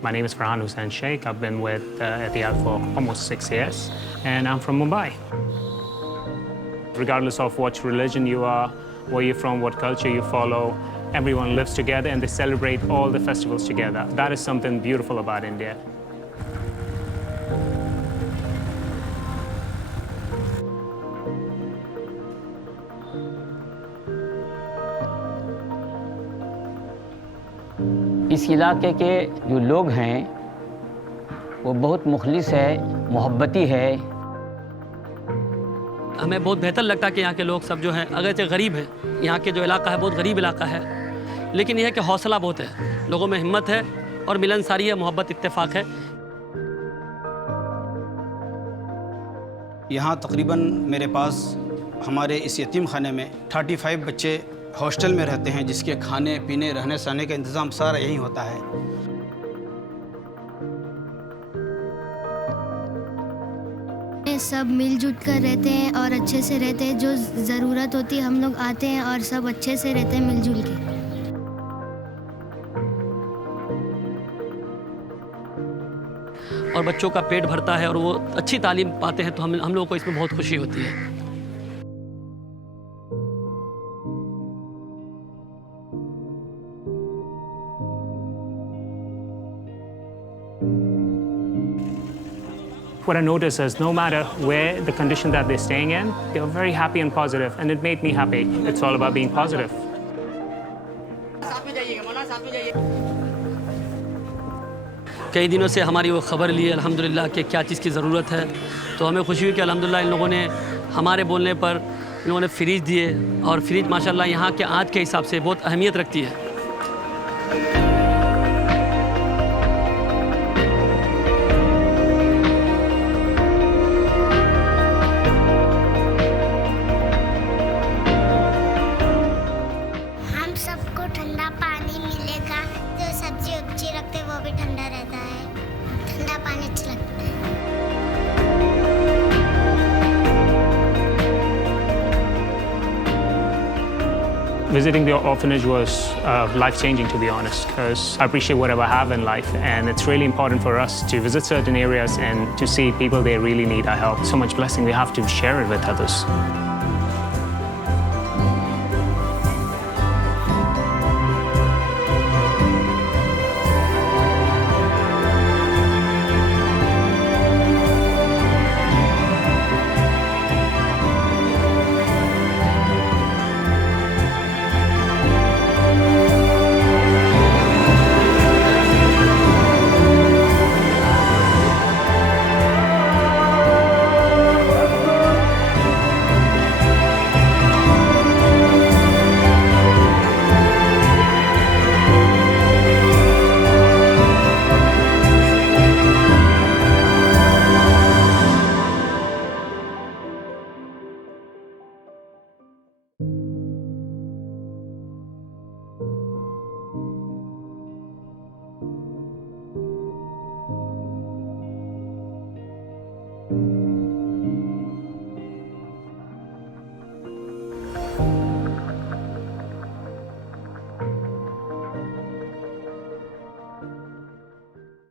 My name is Farhan Hussain Sheikh. I've been with Etihad for almost 6 years, and I'm from Mumbai. Regardless of what religion you are, where you're from, what culture you follow, everyone lives together and they celebrate all the festivals together. That is something beautiful about India. इस इलाके के जो लोग हैं वो बहुत मुखलिस है, मोहब्बती है। हमें बहुत बेहतर लगता है कि यहाँ के लोग सब जो हैं अगरचे गरीब हैं, यहाँ के जो इलाका है बहुत गरीब इलाका है, लेकिन यह है कि हौसला बहुत है, लोगों में हिम्मत है और मिलनसारी है, मोहब्बत इत्तेफाक है। यहाँ तकरीबन मेरे पास हमारे इस यतीम खाने में 35 बच्चे हॉस्टल में रहते हैं, जिसके खाने पीने रहने सहने का इंतज़ाम सारा यहीं होता है। सब मिलजुल कर रहते हैं और अच्छे से रहते हैं। जो ज़रूरत होती है हम लोग आते हैं और सब अच्छे से रहते हैं मिलजुल के। और बच्चों का पेट भरता है और वो अच्छी तालीम पाते हैं, तो हम लोगों को इसमें बहुत खुशी होती है। What I notice is no matter where the condition that they're staying in, they're very happy and positive, and it made me happy. It's all about being positive. कई दिनों से हमारी वो खबर ली अल्हम्दुलिल्लाह कि क्या चीज़ की ज़रूरत है, तो हमें खुशी हुई कि अल्हम्दुलिल्लाह इन लोगों ने हमारे बोलने पर इन लोगों ने फ्रिज दिए, और फ्रिज माशाल्लाह यहाँ के आज के हिसाब से बहुत अहमियत रखती है। सबको ठंडा पानी मिलेगा, जो सब्जी उब्जी रखते वो भी ठंडा रहता है, ठंडा पानी अच्छा लगता है। Visiting the orphanage was life-changing, to be honest, because I appreciate whatever I have in life, and it's really important for us to visit certain areas and to see people they really need our help. So much blessing, we have to share it with others.